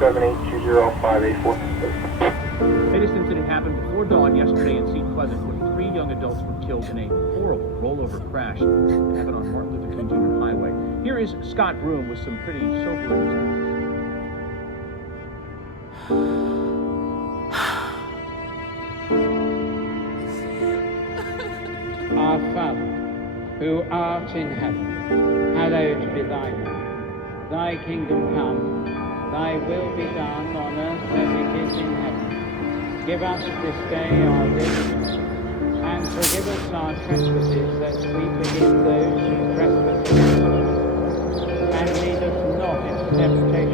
478-20584. Latest incident happened before dawn yesterday in Seat Pleasant, when 3 young adults were killed in a horrible rollover crash that happened on Martin Luther King Jr. Highway. Here is Scott Broom with some pretty sobering news. Our Father, who art in heaven, hallowed be thy name. Thy kingdom come, thy will be done on earth as it is in heaven. Give us this day our daily bread, and forgive us our trespasses as we forgive those who trespass against us. And lead us not into temptation,